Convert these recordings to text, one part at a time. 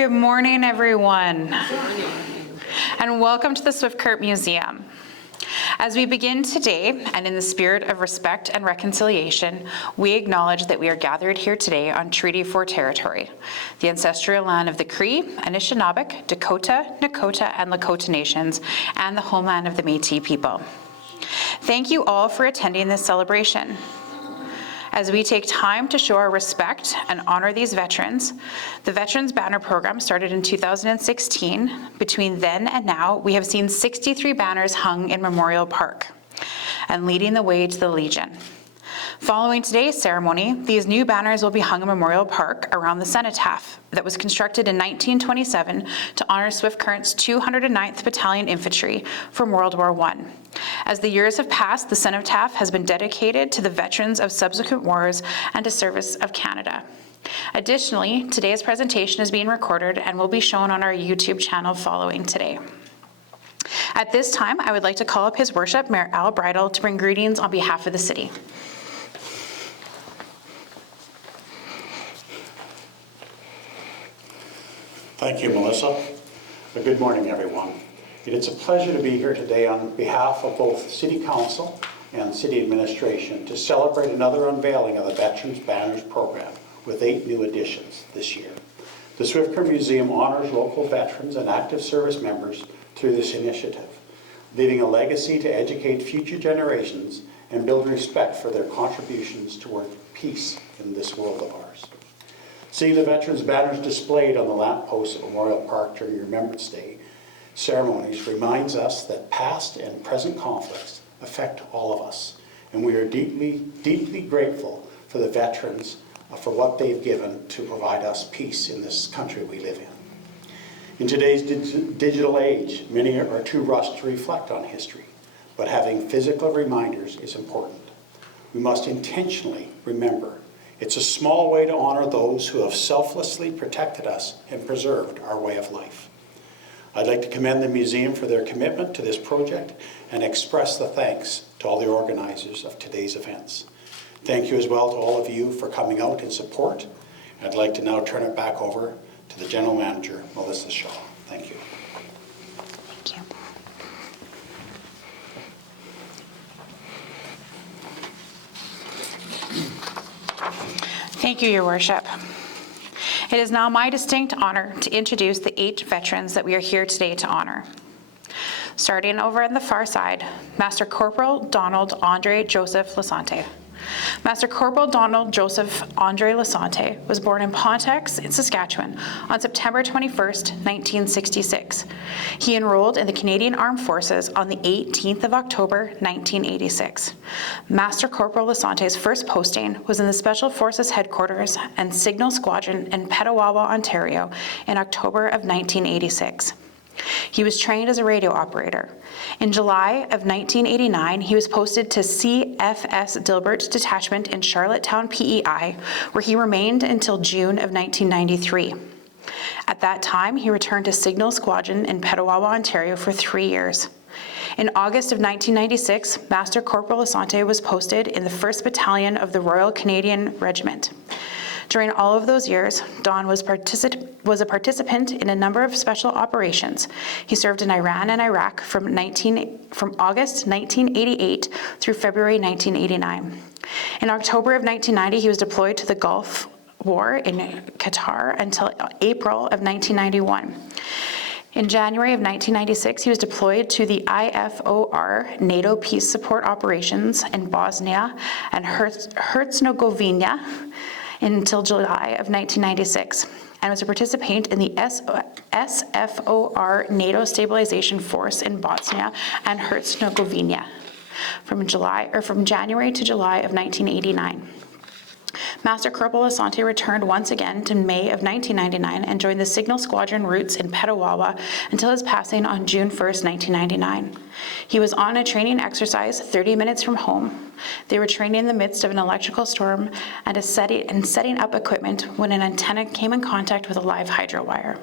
Good morning, everyone. And welcome to the Swift-Current Museum. As we begin today, and in the spirit of respect and reconciliation, we acknowledge that we are gathered here today on Treaty 4 territory, the ancestral land of the Cree, Anishinaabeg, Dakota, Nakota, and Lakota nations, and the homeland of the Métis people. Thank you all for attending this celebration. As we take time to show our respect and honor these veterans, the Veterans Banner Program started in 2016. Between then and now, we have seen 63 banners hung in Memorial Park and leading the way to the Legion. Following today's ceremony, these new banners will be hung in Memorial Park around the cenotaph that was constructed in 1927 to honor Swift-Current's 209th Battalion Infantry from World War I. As the years have passed, the cenotaph has been dedicated to the veterans of subsequent wars and to service of Canada. Additionally, today's presentation is being recorded and will be shown on our YouTube channel following today. At this time, I would like to call up His Worship, Mayor Al Bridle, to bring greetings on behalf of the city. Thank you, Melissa. Good morning, everyone. It's a pleasure to be here today on behalf of both City Council and City Administration to celebrate another unveiling of the Veterans Banners Program with 8 new additions this year. The Swift-Current Museum honors local veterans and active service members through this initiative, leaving a legacy to educate future generations and build respect for their contributions toward peace in this world of ours. Seeing the veterans' banners displayed on the lampposts at Memorial Park during Remembrance Day ceremonies reminds us that past and present conflicts affect all of us, and we are deeply, deeply grateful for the veterans for what they've given to provide us peace in this country we live in. In today's digital age, many are too rushed to reflect on history, but having physical reminders is important. We must intentionally remember. It's a small way to honor those who have selflessly protected us and preserved our way of life. I'd like to commend the museum for their commitment to this project and express the thanks to all the organizers of today's events. Thank you as well to all of you for coming out in support. I'd like to now turn it back over to the General Manager, Melissa Shaw. Thank you. Thank you. Thank you, Your Worship. It is now my distinct honor to introduce the 8 veterans that we are here today to honor. Starting over on the far side, Master Corporal Donald Andre Joseph Lasante. Master Corporal Donald Joseph Andre Lasante was born in Pontiac in Saskatchewan on September 21st, 1966. He enrolled in the Canadian Armed Forces on the 18th of October, 1986. Master Corporal Lasante's first posting was in the Special Forces Headquarters and Signal Squadron in Petawawa, Ontario in October of 1986. He was trained as a radio operator. In July of 1989, he was posted to CFS Dilbert Detachment in Charlottetown, PEI, where he remained until June of 1993. At that time, he returned to Signal Squadron in Petawawa, Ontario for 3 years. In August of 1996, Master Corporal Lasante was posted in the 1st Battalion of the Royal Canadian Regiment. During all of those years, Don was a participant in a number of special operations. He served in Iran and Iraq from August 1988 through February 1989. In October of 1990, he was deployed to the Gulf War in Qatar until April of 1991. In January of 1996, he was deployed to the IFOR NATO Peace Support Operations in Bosnia and Herzegovina until July of 1996, and was a participant in the SFOR NATO Stabilization Force in Bosnia and Herzegovina from January to July of 1989. Master Corporal Lasante returned once again to May of 1999 and joined the Signal Squadron routes in Petawawa until his passing on June 1st, 1999. He was on a training exercise 30 minutes from home. They were training in the midst of an electrical storm and setting up equipment when an antenna came in contact with a live hydro wire.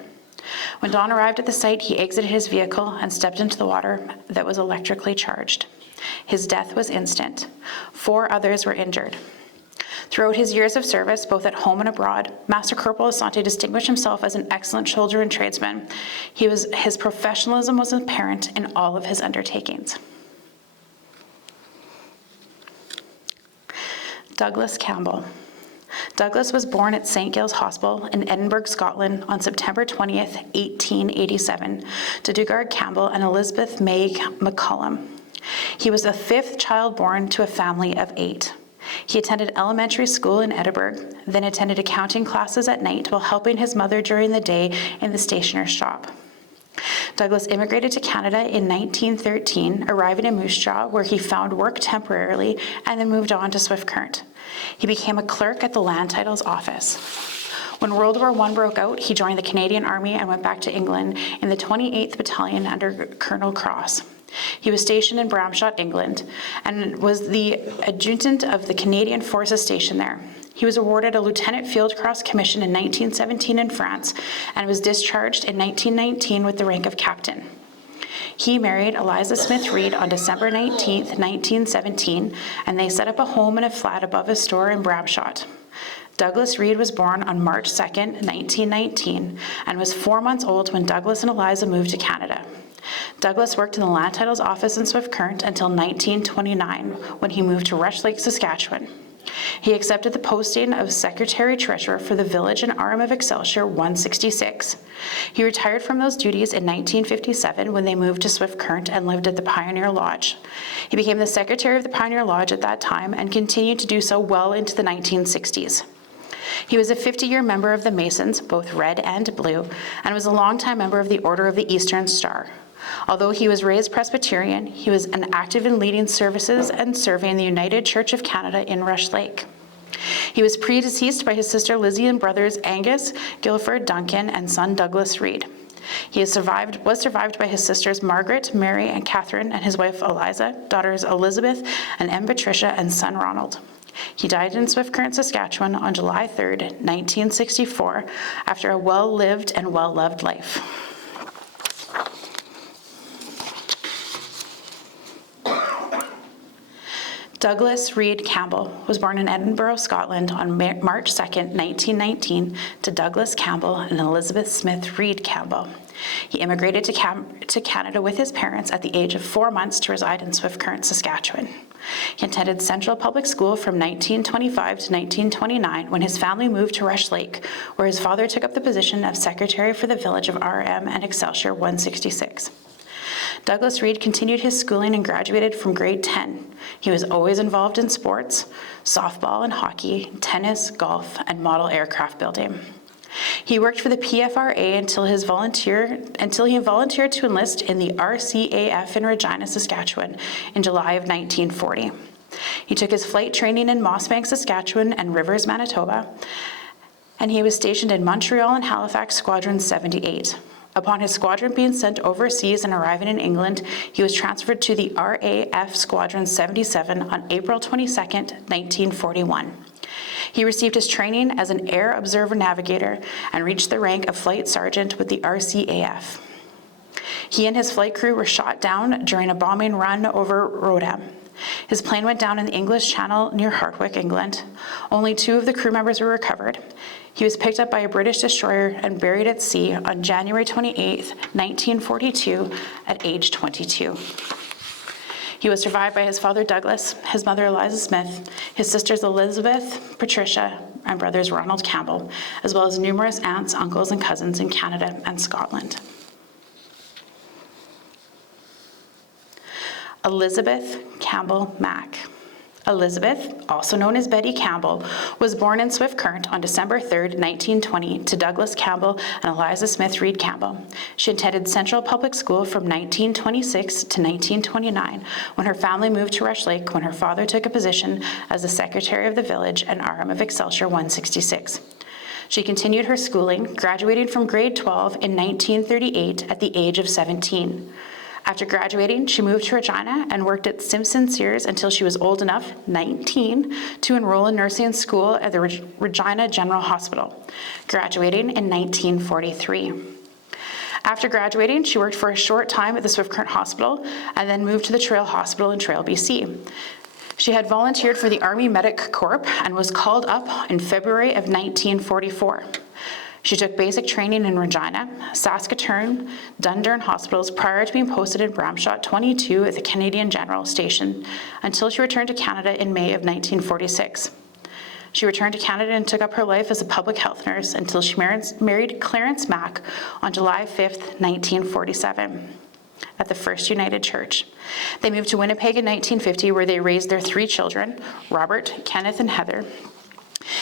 When Don arrived at the site, he exited his vehicle and stepped into the water that was electrically charged. His death was instant. 4 others were injured. Throughout his years of service, both at home and abroad, Master Corporal Asante distinguished himself as an excellent soldier and tradesman. His professionalism was apparent in all of his undertakings. Douglas Campbell. Douglas was born at St. Giles Hospital in Edinburgh, Scotland on September 20th, 1887, to Dugard Campbell and Elizabeth May McCullum. He was the fifth child born to a family of 8. He attended elementary school in Edinburgh, then attended accounting classes at night while helping his mother during the day in the stationer's shop. Douglas immigrated to Canada in 1913, arriving in Moose Jaw, where he found work temporarily and then moved on to Swift Current. He became a clerk at the Land Titles Office. When World War I broke out, he joined the Canadian Army and went back to England in the 28th Battalion under Colonel Cross. He was stationed in Bramshot, England, and was the adjutant of the Canadian Forces stationed there. He was awarded a Lieutenant Field Cross Commission in 1917 in France and was discharged in 1919 with the rank of captain. He married Eliza Smith Reed on December 19, 1917, and they set up a home and a flat above a store in Bramshot. Douglas Reed was born on March 2, 1919, and was 4 months old when Douglas and Eliza moved to Canada. Douglas worked in the Land Titles Office in Swift Current until 1929, when he moved to Rush Lake, Saskatchewan. He accepted the posting of Secretary-Treasurer for the Village and Arm of Excelsior 166. He retired from those duties in 1957 when they moved to Swift Current and lived at the Pioneer Lodge. He became the Secretary of the Pioneer Lodge at that time and continued to do so well into the 1960s. He was a 50-year member of the Masons, both red and blue, and was a longtime member of the Order of the Eastern Star. Although he was raised Presbyterian, he was active in leading services and serving the United Church of Canada in Rush Lake. He was predeceased by his sister Lizzie and brothers Angus, Guilford, Duncan, and son Douglas Reed. He was survived by his sisters Margaret, Mary, and Catherine, and his wife Eliza, daughters Elizabeth and M. Patricia, and son Ronald. He died in Swift Current, Saskatchewan on July 3rd, 1964, after a well-lived and well-loved life. Douglas Reed Campbell was born in Edinburgh, Scotland on March 2, 1919, to Douglas Campbell and Elizabeth Smith Reed Campbell. He immigrated to Canada with his parents at the age of 4 months to reside in Swift Current, Saskatchewan. He attended Central Public School from 1925 to 1929 when his family moved to Rush Lake, where his father took up the position of Secretary for the Village of RM and Excelsior 166. Douglas Reed continued his schooling and graduated from grade 10. He was always involved in sports, softball and hockey, tennis, golf, and model aircraft building. He worked for the PFRA until he volunteered to enlist in the RCAF in Regina, Saskatchewan in July of 1940. He took his flight training in Mossbank, Saskatchewan and Rivers, Manitoba, and he was stationed in Montreal and Halifax Squadron 78. Upon his squadron being sent overseas and arriving in England, he was transferred to the RAF Squadron 77 on April 22, 1941. He received his training as an Air Observer Navigator and reached the rank of Flight Sergeant with the RCAF. He and his flight crew were shot down during a bombing run over Rodham. His plane went down in the English Channel near Hartwick, England. Only 2 of the crew members were recovered. He was picked up by a British destroyer and buried at sea on January 28, 1942, at age 22. He was survived by his father Douglas, his mother Eliza Smith, his sisters Elizabeth, Patricia, and brothers Ronald Campbell, as well as numerous aunts, uncles, and cousins in Canada and Scotland. Elizabeth Campbell Mack. Elizabeth, also known as Betty Campbell, was born in Swift Current on December 3, 1920, to Douglas Campbell and Eliza Smith Reed Campbell. She attended Central Public School from 1926 to 1929, when her family moved to Rush Lake when her father took a position as the Secretary of the Village and RM of Excelsior 166. She continued her schooling, graduating from grade 12 in 1938 at the age of 17. After graduating, she moved to Regina and worked at Simpson Sears until she was old enough, 19, to enroll in nursing school at the Regina General Hospital, graduating in 1943. After graduating, she worked for a short time at the Swift Current Hospital and then moved to the Trail Hospital in Trail, BC. She had volunteered for the Army Medic Corps and was called up in February of 1944. She took basic training in Regina, Saskatoon, Dundurn hospitals prior to being posted in Bramshot 22 at the Canadian General Station until she returned to Canada in May of 1946. She returned to Canada and took up her life as a public health nurse until she married Clarence Mack on July 5th, 1947. At the First United Church. They moved to Winnipeg in 1950, where they raised their 3 children, Robert, Kenneth, and Heather.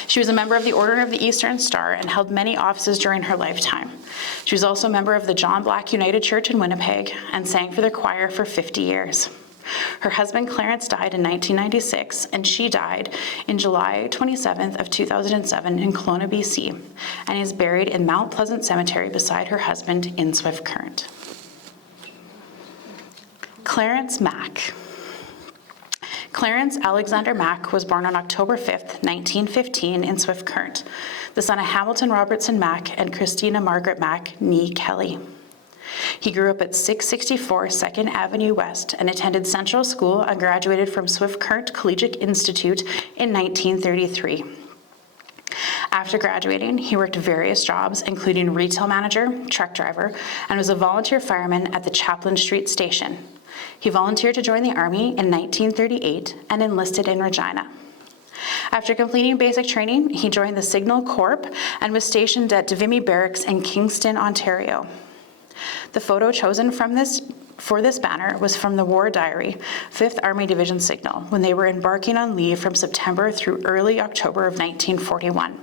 She was a member of the Order of the Eastern Star and held many offices during her lifetime. She was also a member of the John Black United Church in Winnipeg and sang for their choir for 50 years. Her husband Clarence died in 1996, and she died in July 27th of 2007 in Kelowna, BC, and is buried in Mount Pleasant Cemetery beside her husband in Swift Current. Clarence Mack. Clarence Alexander Mack was born on October 5th, 1915 in Swift Current, the son of Hamilton Robertson Mack and Christina Margaret Mack, née Kelly. He grew up at 664 2nd Avenue West and attended Central School and graduated from Swift Current Collegiate Institute in 1933. After graduating, he worked various jobs, including retail manager, truck driver, and was a volunteer fireman at the Chaplin Street Station. He volunteered to join the Army in 1938 and enlisted in Regina. After completing basic training, he joined the Signal Corps and was stationed at Divimy Barracks in Kingston, Ontario. The photo chosen for this banner was from the War Diary, 5th Army Division Signal, when they were embarking on leave from September through early October of 1941.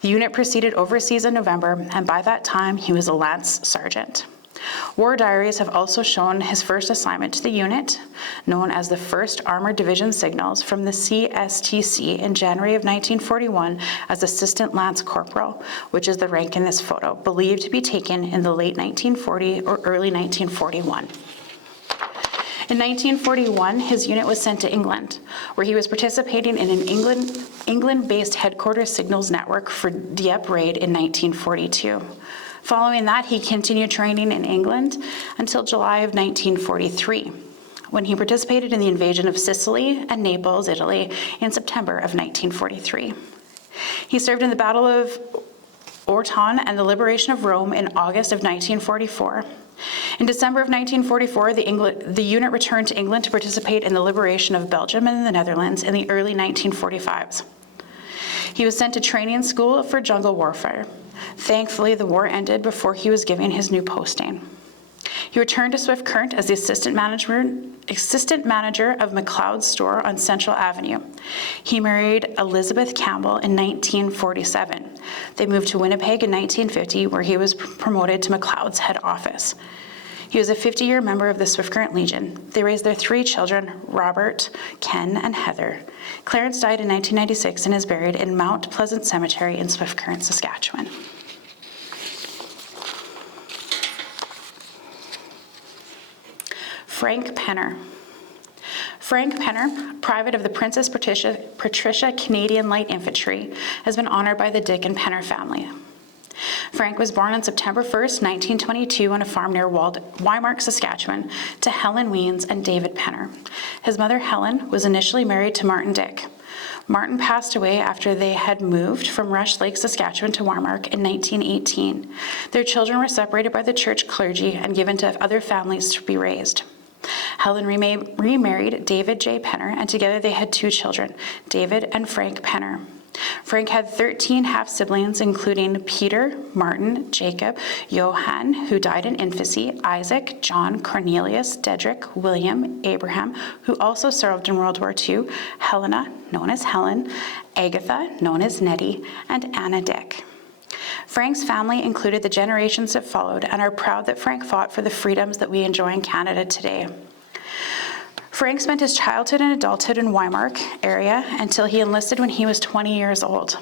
The unit proceeded overseas in November, and by that time, he was a Lance Sergeant. War diaries have also shown his first assignment to the unit, known as the 1st Armored Division Signals, from the CSTC in January of 1941 as Assistant Lance Corporal, which is the rank in this photo, believed to be taken in the late 1940 or early 1941. In 1941, his unit was sent to England, where he was participating in an England-based headquarters signals network for Dieppe raid in 1942. Following that, he continued training in England until July of 1943, when he participated in the invasion of Sicily and Naples, Italy, in September of 1943. He served in the Battle of Orton and the liberation of Rome in August of 1944. In December of 1944, the unit returned to England to participate in the liberation of Belgium and the Netherlands in the early 1945s. He was sent to training school for jungle warfare. Thankfully, the war ended before he was given his new posting. He returned to Swift Current as the assistant manager of McLeod's store on Central Avenue. He married Elizabeth Campbell in 1947. They moved to Winnipeg in 1950, where he was promoted to McLeod's head office. He was a 50-year member of the Swift Current Legion. They raised their 3 children, Robert, Ken, and Heather. Clarence died in 1996 and is buried in Mount Pleasant Cemetery in Swift Current, Saskatchewan. Frank Penner. Frank Penner, private of the Princess Patricia Canadian Light Infantry, has been honored by the Dick and Penner family. Frank was born on September 1st, 1922 on a farm near Wymark, Saskatchewan, to Helen Weens and David Penner. His mother, Helen, was initially married to Martin Dick. Martin passed away after they had moved from Rush Lake, Saskatchewan to Wymark in 1918. Their children were separated by the church clergy and given to other families to be raised. Helen remarried David J. Penner, and together they had 2 children, David and Frank Penner. Frank had 13 half-siblings, including Peter, Martin, Jacob, Johann, who died in infancy, Isaac, John, Cornelius, Dedrick, William, Abraham, who also served in World War II, Helena, known as Helen, Agatha, known as Nettie, and Anna Dick. Frank's family included the generations that followed and are proud that Frank fought for the freedoms that we enjoy in Canada today. Frank spent his childhood and adulthood in Wymark area until he enlisted when he was 20 years old.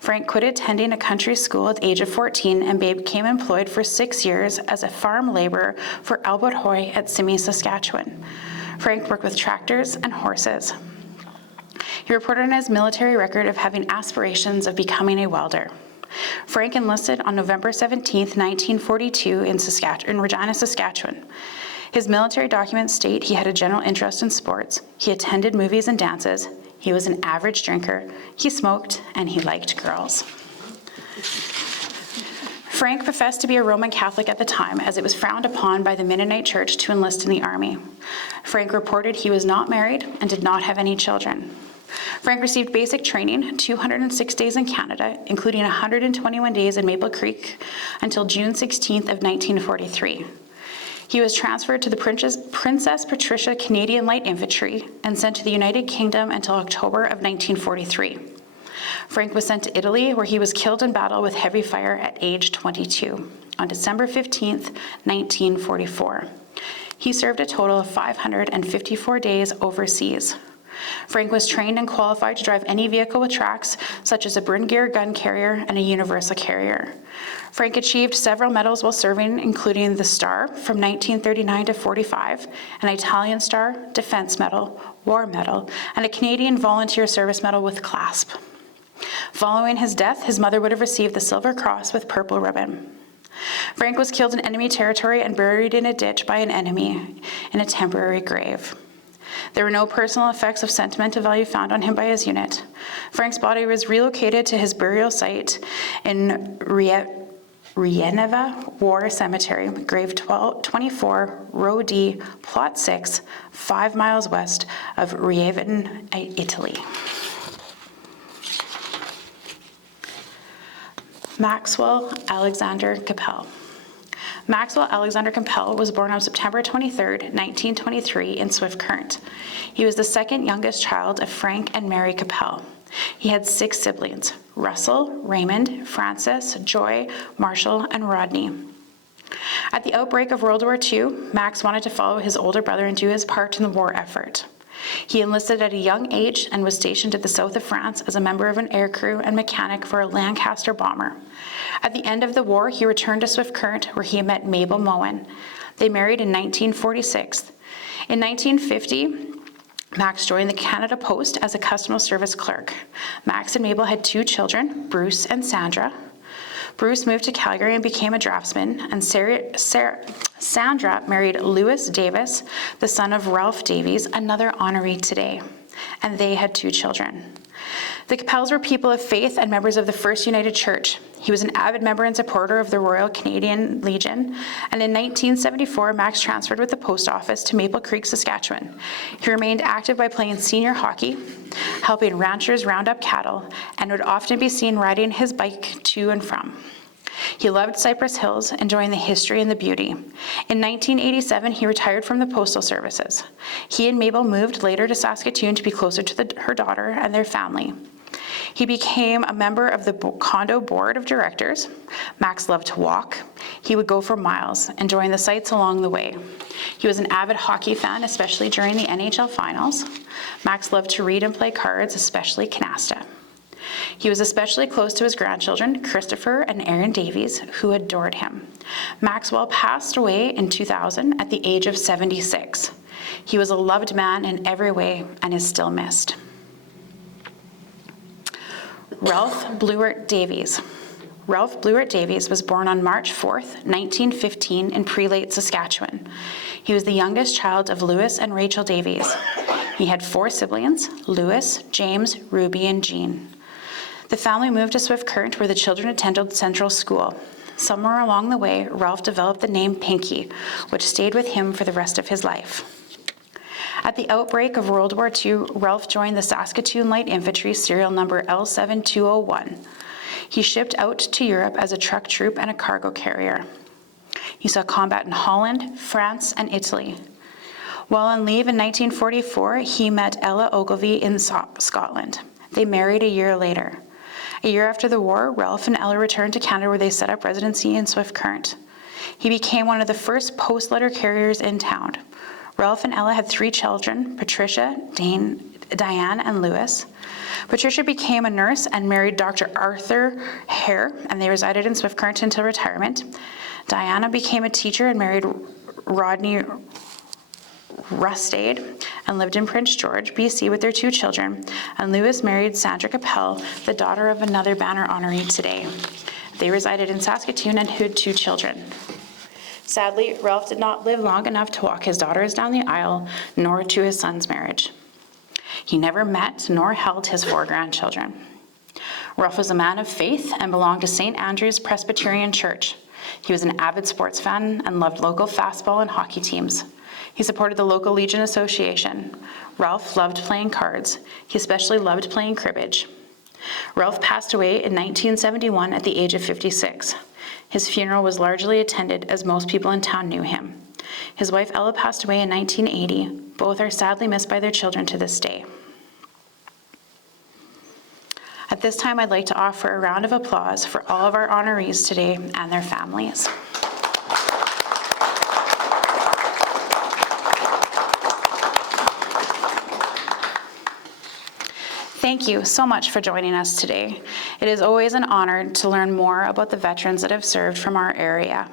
Frank quit attending a country school at the age of 14 and became employed for 6 years as a farm laborer for Albert Hoy at Simi, Saskatchewan. Frank worked with tractors and horses. He reported on his military record of having aspirations of becoming a welder. Frank enlisted on November 17, 1942 in Regina, Saskatchewan. His military documents state he had a general interest in sports. He attended movies and dances. He was an average drinker. He smoked, and he liked girls. Frank professed to be a Roman Catholic at the time, as it was frowned upon by the Mennonite Church to enlist in the army. Frank reported he was not married and did not have any children. Frank received basic training, 206 days in Canada, including 121 days in Maple Creek, until June 16th of 1943. He was transferred to the Princess Patricia Canadian Light Infantry and sent to the United Kingdom until October of 1943. Frank was sent to Italy, where he was killed in battle with heavy fire at age 22 on December 15th, 1944. He served a total of 554 days overseas. Frank was trained and qualified to drive any vehicle with tracks, such as a Bringear gun carrier and a universal carrier. Frank achieved several medals while serving, including the Star from 1939 to 45, an Italian Star, Defense Medal, War Medal, and a Canadian Volunteer Service Medal with clasp. Following his death, his mother would have received the Silver Cross with purple ribbon. Frank was killed in enemy territory and buried in a ditch by an enemy in a temporary grave. There were no personal effects of sentimental value found on him by his unit. Frank's body was relocated to his burial site in Rieneva War Cemetery, grave 24, Row D, Plot 6, 5 miles west of Rieven, Italy. Maxwell Alexander Capel. Maxwell Alexander Capel was born on September 23, 1923 in Swift Current. He was the second youngest child of Frank and Mary Capel. He had 6 siblings: Russell, Raymond, Francis, Joy, Marshall, and Rodney. At the outbreak of World War II, Max wanted to follow his older brother and do his part in the war effort. He enlisted at a young age and was stationed at the south of France as a member of an aircrew and mechanic for a Lancaster bomber. At the end of the war, he returned to Swift Current, where he met Mabel Moen. They married in 1946. In 1950, Max joined the Canada Post as a customer service clerk. Max and Mabel had 2 children, Bruce and Sandra. Bruce moved to Calgary and became a draftsman, and Sandra married Lewis Davis, the son of Ralph Davies, another honoree today, and they had 2 children. The Capels were people of faith and members of the First United Church. He was an avid member and supporter of the Royal Canadian Legion, and in 1974, Max transferred with the post office to Maple Creek, Saskatchewan. He remained active by playing senior hockey, helping ranchers round up cattle, and would often be seen riding his bike to and from. He loved Cypress Hills, enjoying the history and the beauty. In 1987, he retired from the postal services. He and Mabel moved later to Saskatoon to be closer to her daughter and their family. He became a member of the condo board of directors. Max loved to walk. He would go for miles, enjoying the sights along the way. He was an avid hockey fan, especially during the NHL finals. Max loved to read and play cards, especially canasta. He was especially close to his grandchildren, Christopher and Aaron Davies, who adored him. Maxwell passed away in 2000 at the age of 76. He was a loved man in every way and is still missed. Ralph Blewett Davies. Ralph Blewett Davies was born on March 4th, 1915 in Prelate, Saskatchewan. He was the youngest child of Louis and Rachel Davies. He had 4 siblings: Louis, James, Ruby, and Jean. The family moved to Swift Current, where the children attended Central School. Somewhere along the way, Ralph developed the name Pinky, which stayed with him for the rest of his life. At the outbreak of World War II, Ralph joined the Saskatoon Light Infantry, serial number L7201. He shipped out to Europe as a truck troop and a cargo carrier. He saw combat in Holland, France, and Italy. While on leave in 1944, he met Ella Ogilvie in Scotland. They married a year later. A year after the war, Ralph and Ella returned to Canada, where they set up residency in Swift Current. He became one of the first post letter carriers in town. Ralph and Ella had 3 children: Patricia, Diane, and Louis. Patricia became a nurse and married Dr. Arthur Hare, and they resided in Swift Current until retirement. Diana became a teacher and married Rodney Rustade and lived in Prince George, BC with their 2 children, and Louis married Sandra Capel, the daughter of another banner honoree today. They resided in Saskatoon and had 2 children. Sadly, Ralph did not live long enough to walk his daughters down the aisle, nor to his son's marriage. He never met nor held his 4 grandchildren. Ralph was a man of faith and belonged to St. Andrew's Presbyterian Church. He was an avid sports fan and loved local fastball and hockey teams. He supported the local Legion Association. Ralph loved playing cards. He especially loved playing cribbage. Ralph passed away in 1971 at the age of 56. His funeral was largely attended as most people in town knew him. His wife Ella passed away in 1980. Both are sadly missed by their children to this day. At this time, I'd like to offer a round of applause for all of our honorees today and their families. Thank you so much for joining us today. It is always an honor to learn more about the veterans that have served from our area.